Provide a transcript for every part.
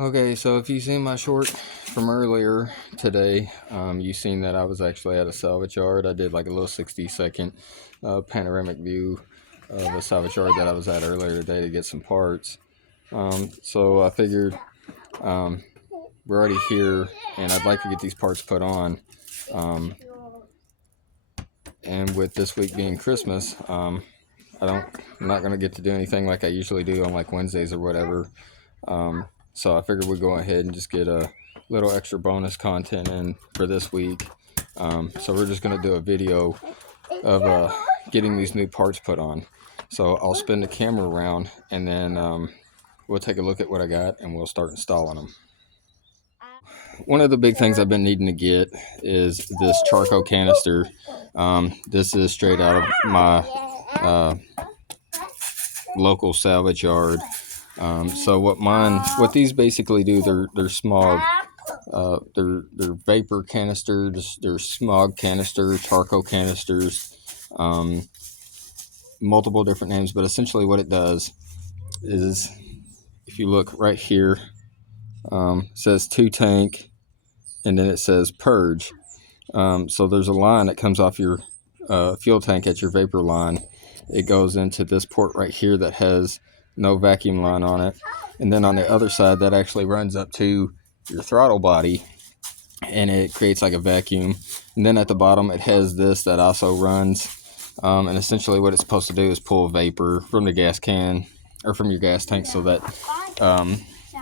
Okay, so if you've seen my short from earlier today, you've seen that I was actually at a salvage yard. I did like a little 60-second panoramic view of a salvage yard that I was at earlier today to get some parts. So I figured we're already here and I'd like to get these parts put on. Um, and with this week being Christmas, I'm not going to get to do anything like I usually do on like Wednesdays or whatever. So I figured we'd go ahead and just get a little extra bonus content in for this week. So we're just going to do a video of getting these new parts put on. So I'll spin the camera around and then we'll take a look at what I got and we'll start installing them. One of the big things I've been needing to get is this charcoal canister. This is straight out of my local salvage yard. So what these basically do, they're smog, they're vapor canisters, they're smog canisters, charcoal canisters, multiple different names. But essentially, what it does is, if you look right here, it says 2-tank, and then it says purge. So there's a line that comes off your fuel tank at your vapor line. It goes into this port right here that has no vacuum line on it, and then on the other side that actually runs up to your throttle body and it creates like a vacuum. And then at the bottom it has this that also runs, and essentially what it's supposed to do is pull vapor from the gas can or from your gas tank so that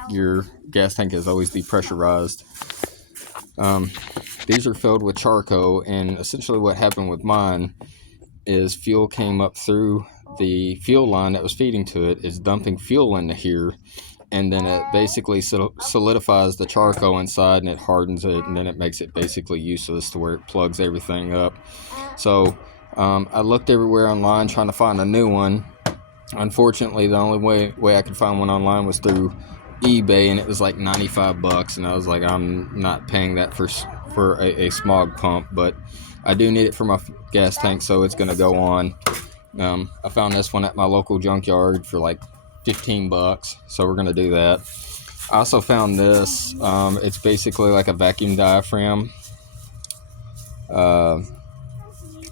your gas tank is always depressurized. These are filled with charcoal, and essentially what happened with mine is fuel came up through the fuel line that was feeding to it, is dumping fuel into here, and then it basically solidifies the charcoal inside and it hardens it, and then it makes it basically useless to where it plugs everything up. So I looked everywhere online trying to find a new one. Unfortunately, the only way I could find one online was through eBay, and it was like $95, and I was like, I'm not paying that for a smog pump, but I do need it for my gas tank, so it's going to go on. I found this one at my local junkyard for like $15, so we're going to do that. I also found this. It's basically like a vacuum diaphragm, and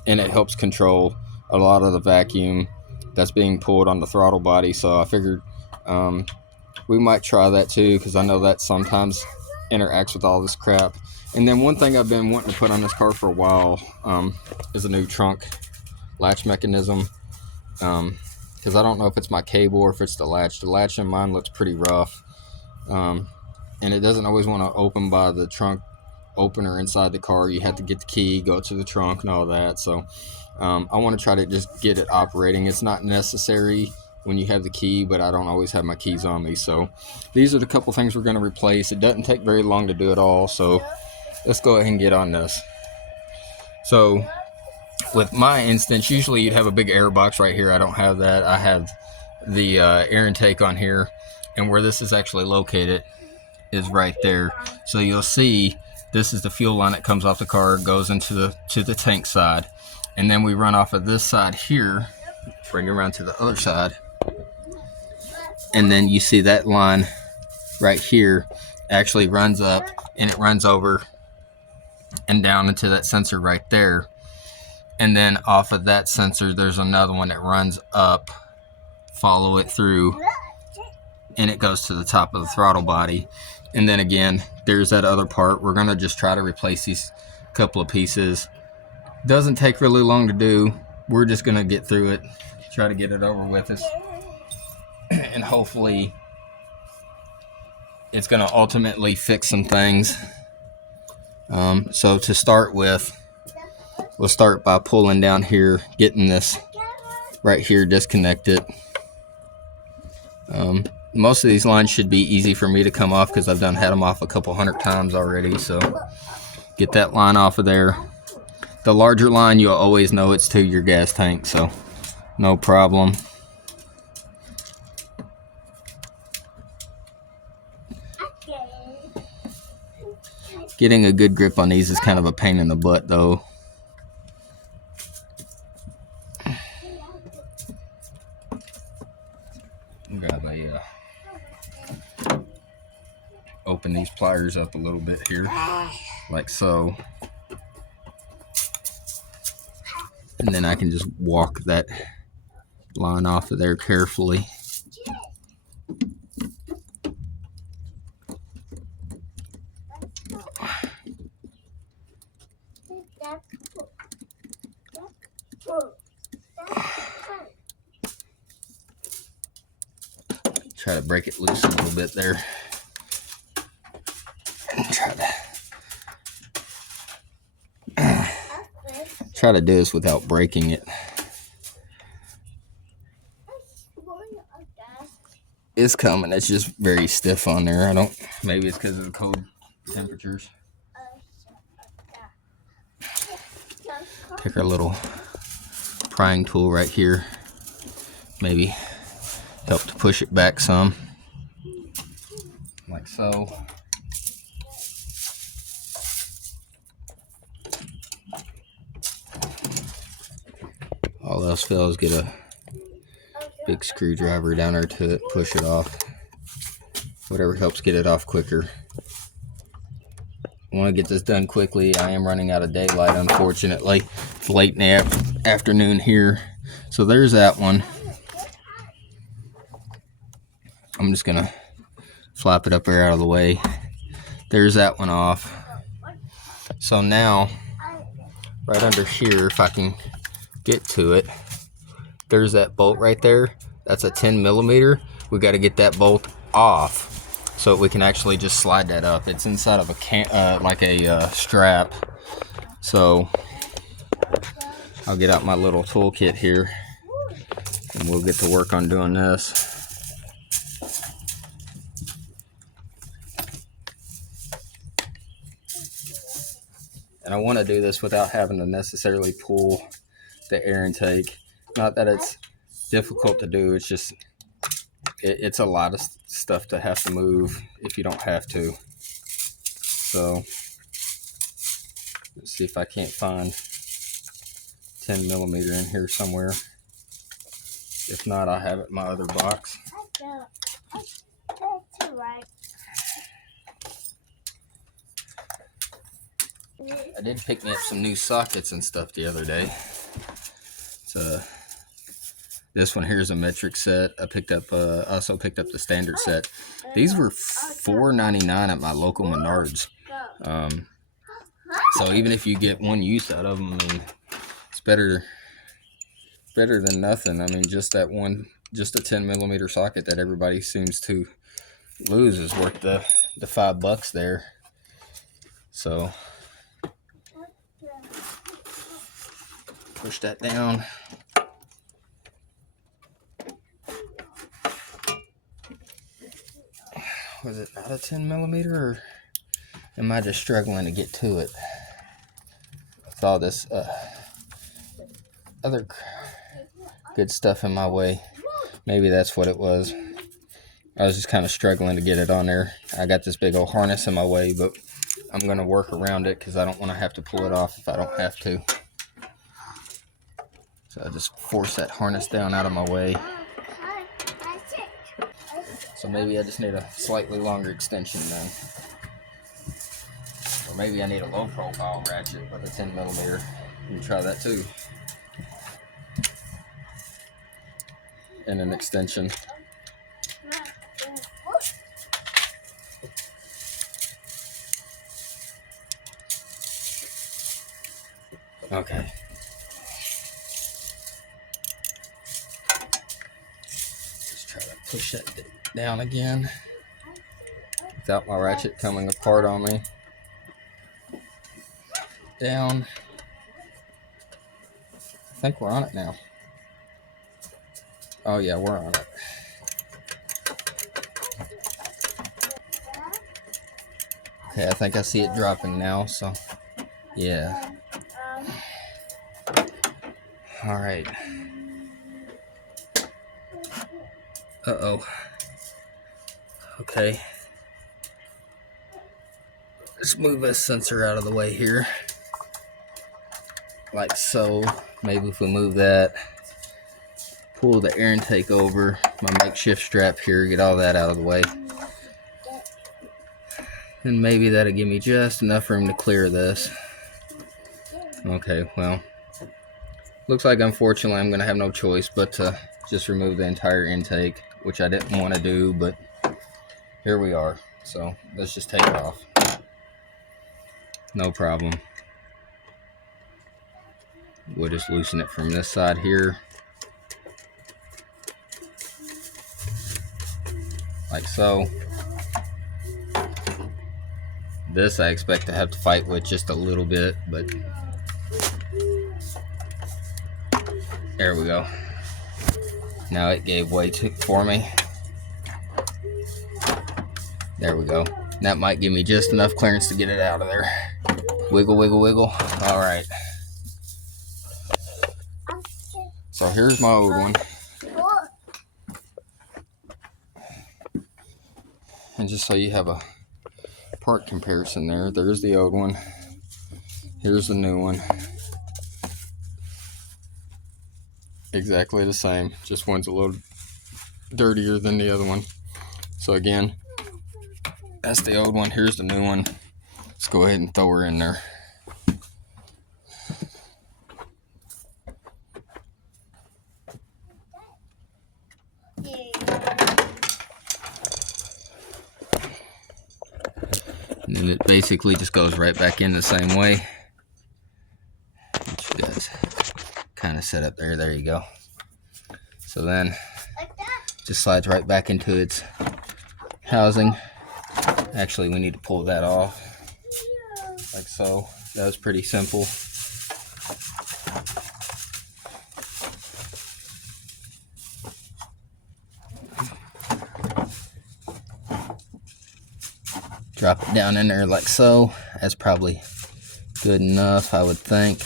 it helps control a lot of the vacuum that's being pulled on the throttle body. So I figured we might try that too, because I know that sometimes interacts with all this crap. And then one thing I've been wanting to put on this car for a while is a new trunk latch mechanism, because I don't know if it's my cable or if it's the latch. The latch in mine looks pretty rough, and it doesn't always want to open by the trunk opener inside the car. You have to get the key, go to the trunk, and all that. So I want to try to just get it operating. It's not necessary when you have the key, but I don't always have my keys on me. So these are the couple things we're going to replace. It doesn't take very long to do it all, so let's go ahead and get on this. So with my instance, usually you'd have a big air box right here. I don't have that. I have the air intake on here, and where this is actually located is right there. So you'll see this is the fuel line that comes off the car, goes into the tank side, and then we run off of this side here, bring it around to the other side, and then you see that line right here actually runs up and it runs over and down into that sensor right there. And then off of that sensor there's another one that runs up, follow it through, and it goes to the top of the throttle body. And then again there's that other part. We're gonna just try to replace these couple of pieces. Doesn't take really long to do. We're just gonna get through it, try to get it over with us, and hopefully it's going to ultimately fix some things. So to start with, we'll start by pulling down here, getting this right here disconnected. Most of these lines should be easy for me to come off because I've had them off a couple hundred times already. So get that line off of there. The larger line, you'll always know it's to your gas tank, so no problem. Getting a good grip on these is kind of a pain in the butt though. Grab a open these pliers up a little bit here, like so. And then I can just walk that line off of there carefully. Try to break it loose a little bit there. Try to do this without breaking it. It's coming. It's just very stiff on there. Maybe it's because of the cold temperatures. Take our little prying tool right here. Maybe help to push it back some. Like so. All else fails, get a big screwdriver down there to it, push it off. Whatever helps get it off quicker. I want to get this done quickly. I am running out of daylight, unfortunately. It's late in the afternoon here. So there's that one. I'm just going to flap it up there out of the way. There's that one off. So now, right under here, if I can get to it, there's that bolt right there. That's a 10 millimeter. We got to get that bolt off so we can actually just slide that up. It's inside of a strap. So I'll get out my little toolkit here and we'll get to work on doing this. And I want to do this without having to necessarily pull the air intake. Not that it's difficult to do, it's just it's a lot of stuff to have to move if you don't have to. So let's see if I can't find 10 millimeter in here somewhere. If not, I have it in my other box. I did pick me up some new sockets and stuff the other day. So this one here is a metric set. I also picked up the standard set. These were $4.99 at my local Menards. So even if you get one use out of them, I mean, it's better than nothing. I mean, just a 10 millimeter socket that everybody seems to lose is worth the $5 there. So push that down. Was it not a 10 millimeter, or am I just struggling to get to it with all this other good stuff in my way? Maybe that's what it was. I was just kind of struggling to get it on there. I got this big old harness in my way, but I'm going to work around it because I don't want to have to pull it off if I don't have to. So I just force that harness down out of my way. So maybe I just need a slightly longer extension then. Or maybe I need a low profile ratchet with a 10 millimeter. You can try that too. And an extension. Okay. Just try to push that down again without my ratchet coming apart on me. Down. I think we're on it now. Oh yeah, we're on it. Okay, I think I see it dropping now, so yeah. All right. Uh-oh. Okay. Let's move this sensor out of the way here. Like so. Maybe if we move that, pull the air intake over, my makeshift strap here, get all that out of the way. And maybe that'll give me just enough room to clear this. Okay, well, looks like unfortunately I'm going to have no choice but to just remove the entire intake, which I didn't want to do, but here we are. So let's just take it off. No problem. We'll just loosen it from this side here, like so. This I expect to have to fight with just a little bit, but there we go. Now it gave way for me. There we go. That might give me just enough clearance to get it out of there. Wiggle, wiggle, wiggle. All right. So here's my old one. And just so you have a part comparison there's the old one. Here's the new one. Exactly the same, just one's a little dirtier than the other one. So again, that's the old one, here's the new one. Let's go ahead and throw her in there. And then it basically just goes right back in the same way. Which you guys kind of set up there. There you go. So then just slides right back into its housing. Actually, we need to pull that off like so. That was pretty simple. Drop it down in there like so. That's probably good enough, I would think.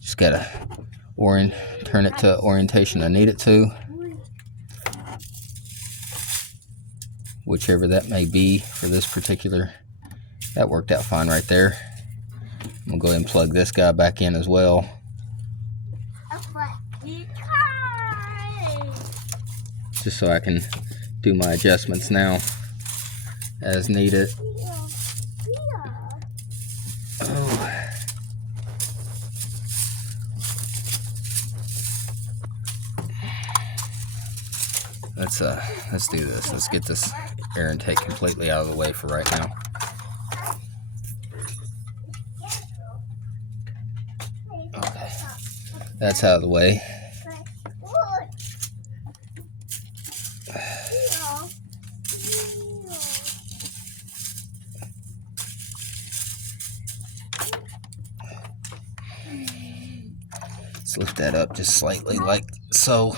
Just gotta turn it to orientation I need it to, whichever that may be for this particular. That worked out fine right there. I'm gonna go ahead and plug this guy back in as well. Just so I can do my adjustments now as needed. Oh. Let's do this. Let's get this air intake completely out of the way for right now. Okay, that's out of the way. Let's lift that up just slightly like so.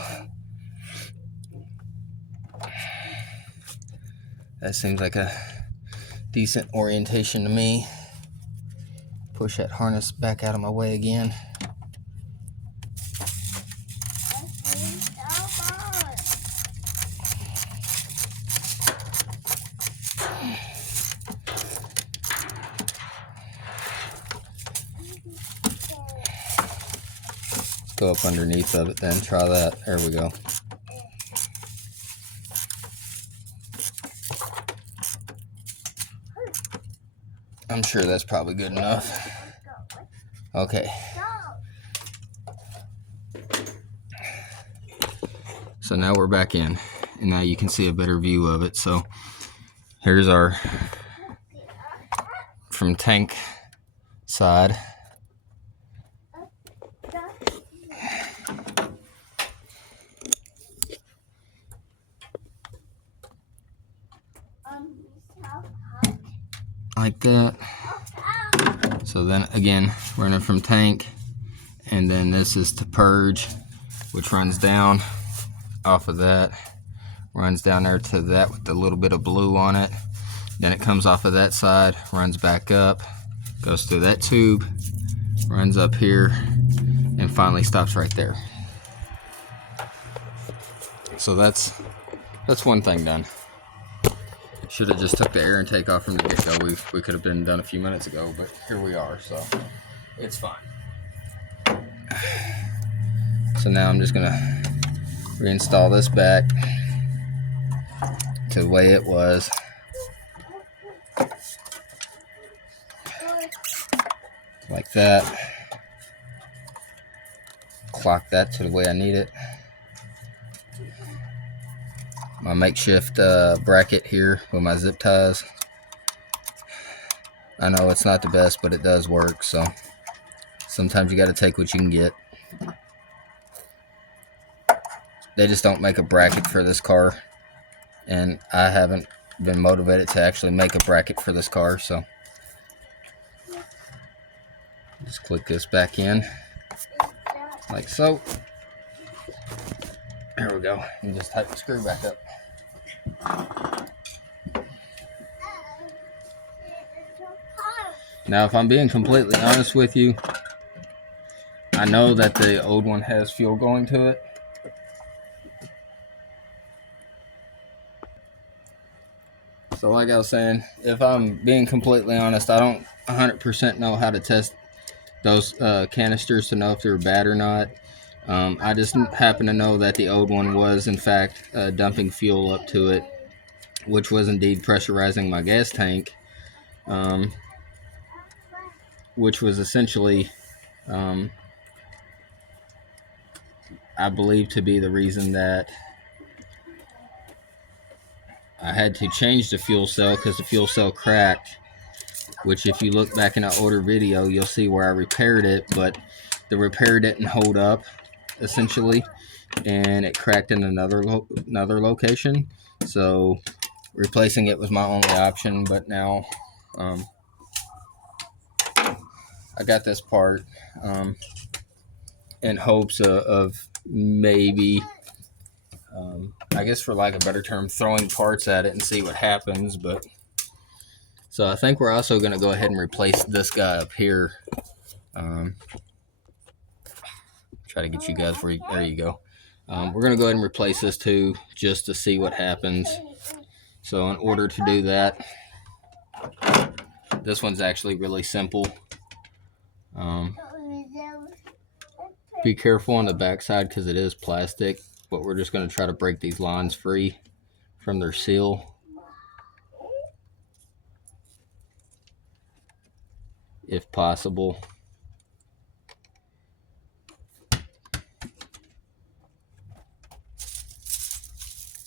That seems like a decent orientation to me. Push that harness back out of my way again. Let's go up underneath of it then, try that. There we go. I'm sure that's probably good enough. Okay. So now we're back in, and now you can see a better view of it. So here's our from tank side. Like that. So then again, running from tank, and then this is to purge, which runs down off of that, runs down there to that with a little bit of blue on it. Then it comes off of that side, runs back up, goes through that tube, runs up here, and finally stops right there. So that's one thing done. Should have just took the air intake off from the get-go. We could have been done a few minutes ago, but here we are, so it's fine. So now I'm just gonna reinstall this back to the way it was. like that. Clock that to the way I need it. My makeshift bracket here with my zip ties. I know it's not the best, but it does work, so sometimes you got to take what you can get. They just don't make a bracket for this car, and I haven't been motivated to actually make a bracket for this car, so just click this back in like so. There we go. And just tighten the screw back up. Now, if I'm being completely honest with you, I know that the old one has fuel going to it. So like I was saying, if I'm being completely honest, I don't 100% know how to test those canisters to know if they're bad or not. I just happen to know that the old one was, in fact, dumping fuel up to it, which was indeed pressurizing my gas tank, which was essentially, I believe, to be the reason that I had to change the fuel cell, because the fuel cell cracked, which if you look back in an older video, you'll see where I repaired it, but the repair didn't hold up, essentially, and it cracked in another location. So replacing it was my only option, but now I got this part in hopes of maybe, I guess for lack of a better term, throwing parts at it and see what happens. But so I think we're also going to go ahead and replace this guy up here. Try to get you guys where there you go. We're going to go ahead and replace this too, just to see what happens. So in order to do that, this one's actually really simple. Be careful on the backside because it is plastic, but we're just going to try to break these lines free from their seal. If possible.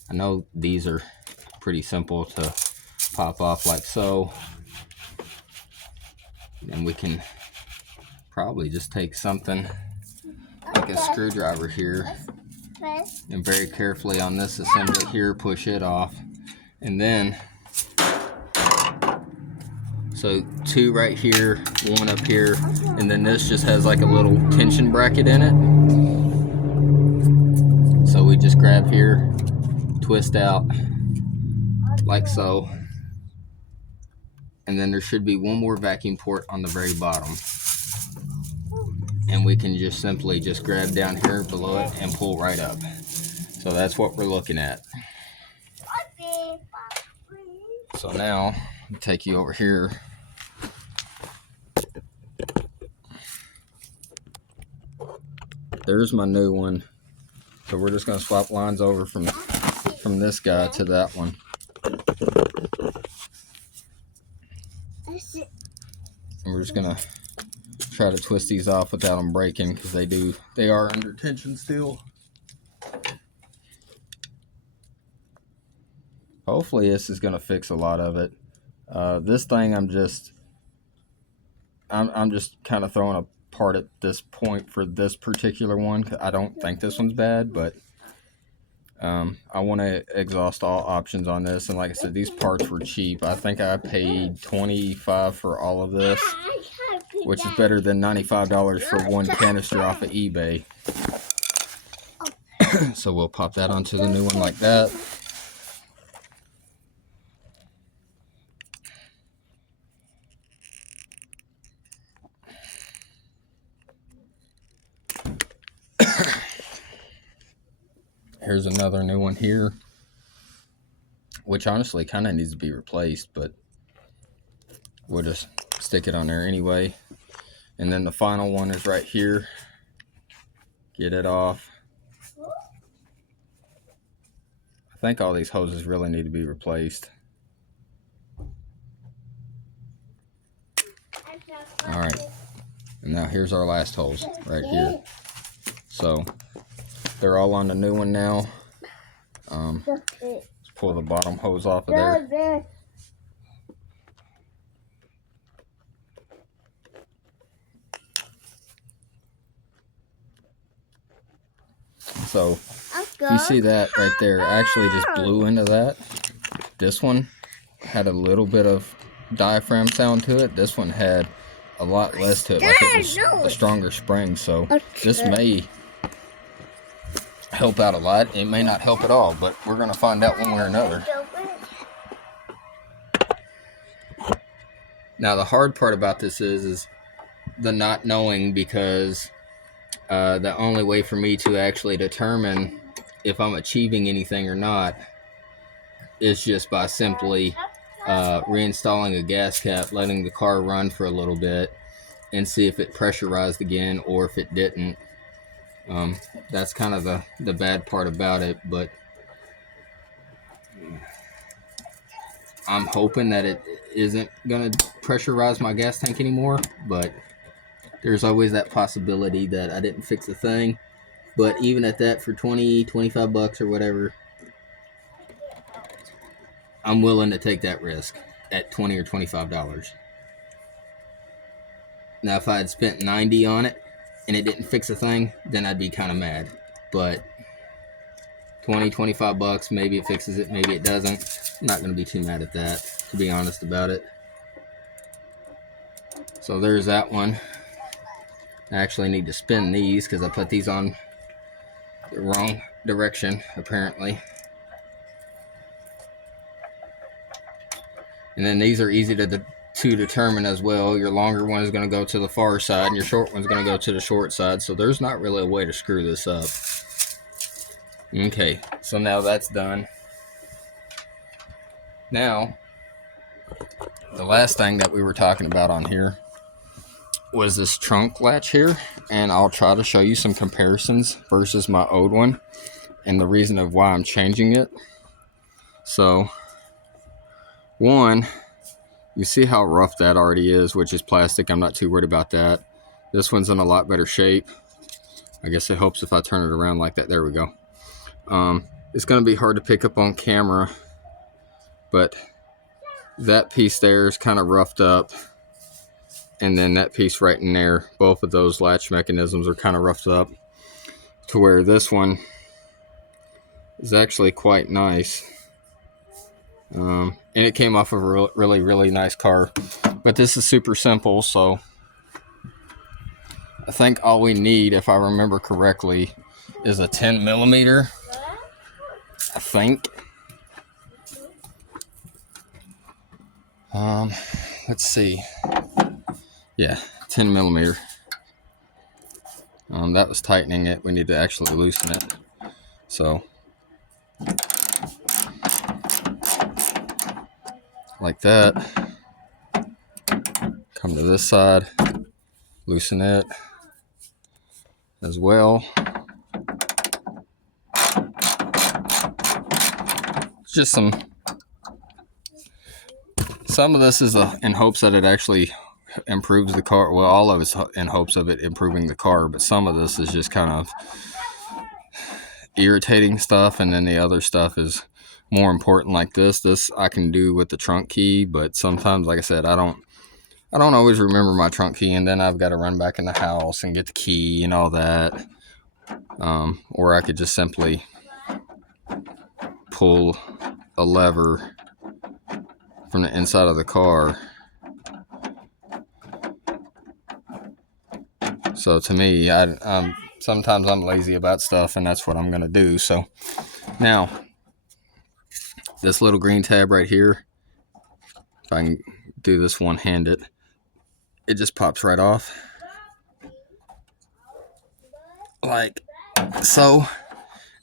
I know these are pretty simple to pop off like so. And we can probably just take something like a screwdriver here and very carefully on this assembly here push it off. And then, so two right here, one up here, and then this just has like a little tension bracket in it. So we just grab here, twist out like so, and then there should be one more vacuum port on the very bottom, and we can just simply just grab down here below it and pull right up. So that's what we're looking at. So now I'll take you over here. There's my new one. So we're just going to swap lines over from this guy to that one. And we're just going to try to twist these off without them breaking, because they are under tension still. Hopefully this is going to fix a lot of it. This thing I'm just kind of throwing a part at this point for this particular one. I don't think this one's bad, but I want to exhaust all options on this. And like I said, these parts were cheap. I think I paid $25 for all of this, which is better than $95 for one canister off of eBay. So we'll pop that onto the new one like that. Here's another new one here, which honestly kind of needs to be replaced, but we'll just stick it on there anyway. And then the final one is right here. Get it off. I think all these hoses really need to be replaced. All right, And now here's our last holes right here. So they're all on the new one now. Let's pull the bottom hose off of there. So if you see that right there, I actually just blew into that. This one had a little bit of diaphragm sound to it. This one had a lot less to it, like it was a stronger spring. So this may help out a lot. It may not help at all, but we're going to find out one way or another. Now the hard part about this is the not knowing, because the only way for me to actually determine if I'm achieving anything or not is just by simply reinstalling a gas cap, letting the car run for a little bit, and see if it pressurized again or if it didn't. That's kind of the bad part about it, but I'm hoping that it isn't going to pressurize my gas tank anymore, but there's always that possibility that I didn't fix a thing. But even at that, for 20, 25 bucks or whatever, I'm willing to take that risk at $20 or $25. Now, if I had spent 90 on it and it didn't fix a thing, then I'd be kind of mad. But 20, 25 bucks, maybe it fixes it, maybe it doesn't. I'm not going to be too mad at that, to be honest about it. So there's that one. I actually need to spin these because I put these on the wrong direction, apparently. And then these are easy to determine as well. Your longer one is going to go to the far side, and your short one's going to go to the short side. So there's not really a way to screw this up. Okay, so now that's done. Now, the last thing that we were talking about on here was this trunk latch here, and I'll try to show you some comparisons versus my old one and the reason of why I'm changing it. So, one, you see how rough that already is, which is plastic. I'm not too worried about that. This one's in a lot better shape. I guess it helps if I turn it around like that. There we go. It's going to be hard to pick up on camera, but that piece there is kind of roughed up, and then that piece right in there, both of those latch mechanisms are kind of roughed up, to where this one is actually quite nice. And it came off of a really nice car, but this is super simple. So I think all we need, if I remember correctly, is a 10 millimeter, I think. Let's see. Yeah, 10 millimeter. That was tightening it. We need to actually loosen it. So, like that. Come to this side, loosen it as well. It's just some of this is in hopes that it actually improves the car. Well, all of it's in hopes of it improving the car, but some of this is just kind of irritating stuff, and then the other stuff is more important. Like this I can do with the trunk key, but sometimes, like I said, I don't always remember my trunk key, and then I've got to run back in the house and get the key and all that. Or I could just simply pull a lever from the inside of the car. So to me, sometimes I'm lazy about stuff, and that's what I'm going to do. So now, this little green tab right here, if I can do this one-handed, it just pops right off. Like so.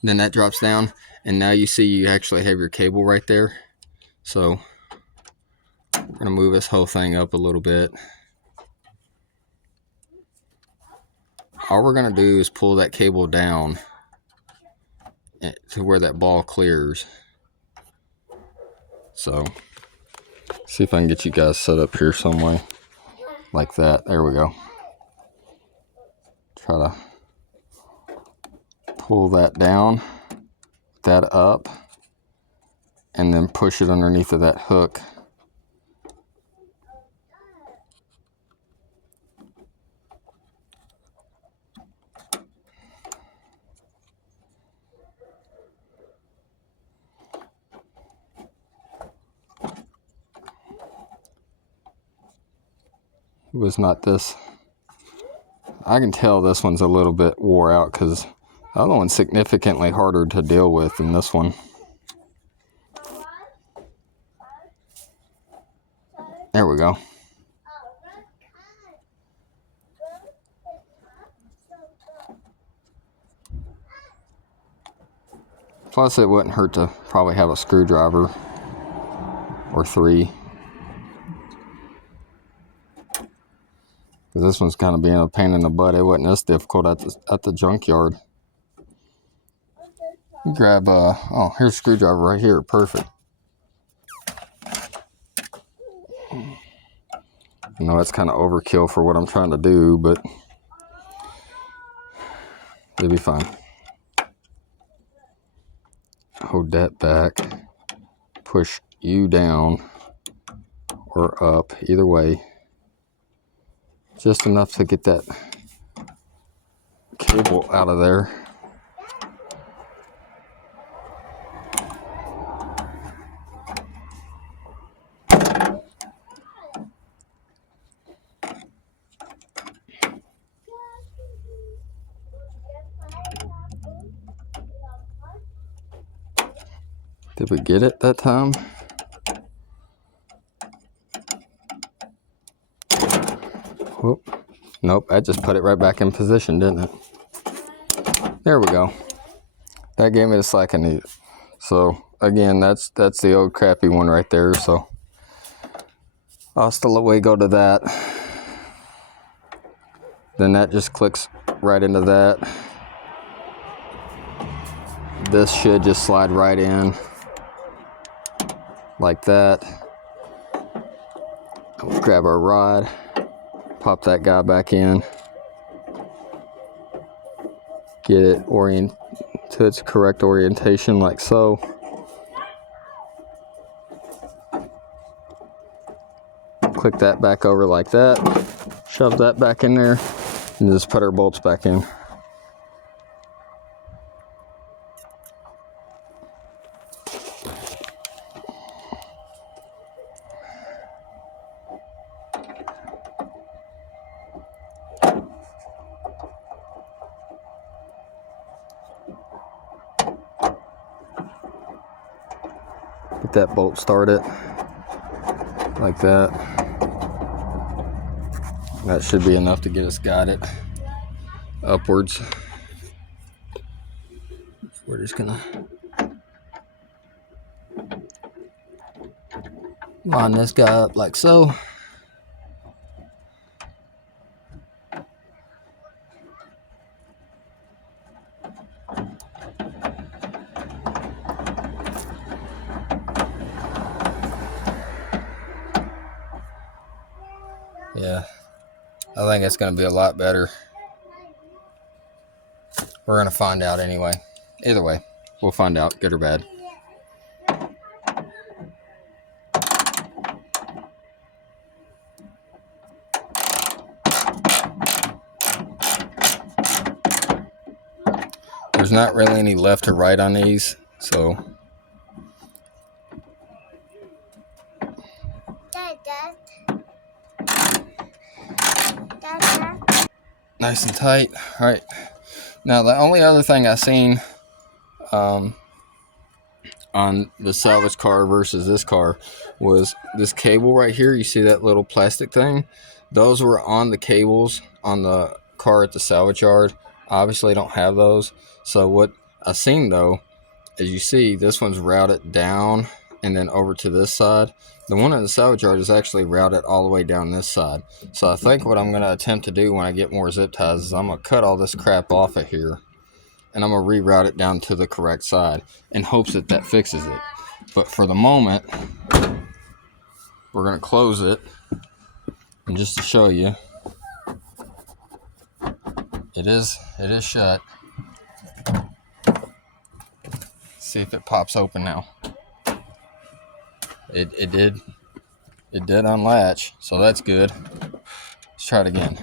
Then that drops down, and now you see you actually have your cable right there. So I'm going to move this whole thing up a little bit. All we're going to do is pull that cable down to where that ball clears. So, see if I can get you guys set up here some way. Like that. There we go. Try to pull that down, that up, and then push it underneath of that hook. It was not this. I can tell this one's a little bit wore out because the other one's significantly harder to deal with than this one. There we go. Plus it wouldn't hurt to probably have a screwdriver or 3. Because this one's kind of being a pain in the butt. It wasn't this difficult at the junkyard. Grab oh, here's a screwdriver right here. Perfect. I know that's kind of overkill for what I'm trying to do, but it'll be fine. Hold that back. Push you down or up, either way. Just enough to get that cable out of there. Did we get it that time? Whoop. Nope, I just put it right back in position, didn't it? There we go. That gave me the slack I needed. So again, that's the old crappy one right there. So I'll still away go to that. Then that just clicks right into that. This should just slide right in like that. I'll grab our rod, pop that guy back in, get it to its correct orientation like so. Click that back over like that, shove that back in there, and just put our bolts back in. Get that bolt started like that. That should be enough to get us guided upwards. We're just gonna line this guy up like so. Yeah, I think it's going to be a lot better. We're going to find out anyway. Either way, we'll find out, good or bad. There's not really any left or right on these, so. Nice and tight. All right. Now the only other thing I seen on the salvage car versus this car was this cable right here. You see that little plastic thing? Those were on the cables on the car at the salvage yard. Obviously don't have those. So what I seen though, as you see, this one's routed down and then over to this side. The one in the salvage yard is actually routed all the way down this side. So I think what I'm going to attempt to do when I get more zip ties is I'm going to cut all this crap off of here and I'm going to reroute it down to the correct side in hopes that that fixes it. But for the moment, we're going to close it. And just to show you, It is shut. See if it pops open now. It did unlatch, so that's good. Let's try it again.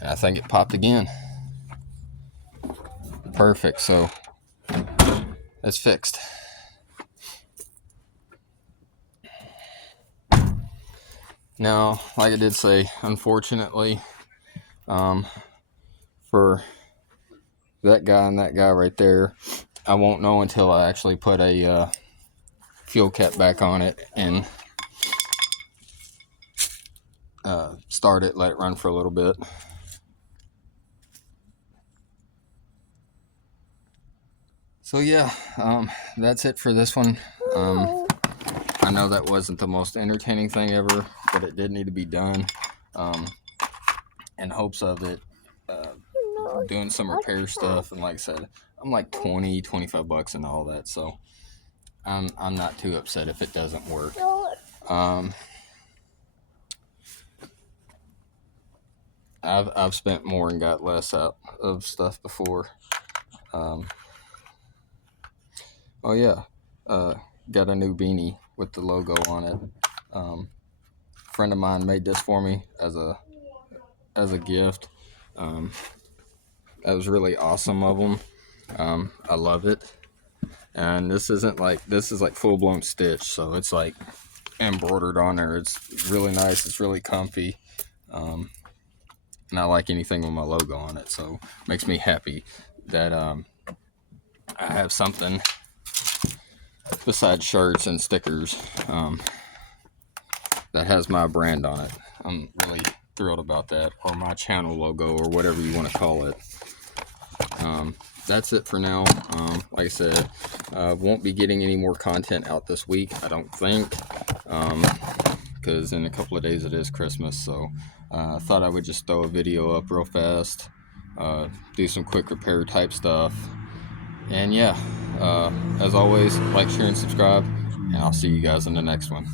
And I think it popped again. Perfect, so it's fixed. Now, like I did say, unfortunately, for that guy and that guy right there, I won't know until I actually put a fuel cap back on it and start it, let it run for a little bit. So yeah, that's it for this one. I know that wasn't the most entertaining thing ever, but it did need to be done, in hopes of it doing some repair stuff. And like I said, I'm like 25 bucks and all that, so I'm not too upset if it doesn't work. I've spent more and got less out of stuff before. Oh yeah, got a new beanie with the logo on it. A friend of mine made this for me as a gift. That was really awesome of them. I love it. And this is like full-blown stitch, so it's like embroidered on there. It's really nice. It's really comfy. And I like anything with my logo on it, so it makes me happy that I have something besides shirts and stickers that has my brand on it. I'm really thrilled about that, or my channel logo, or whatever you want to call it. That's it for now. Like I said, won't be getting any more content out this week, I don't think, because in a couple of days it is Christmas. So I thought I would just throw a video up real fast, do some quick repair type stuff, and yeah, as always, like, share, and subscribe, and I'll see you guys in the next one.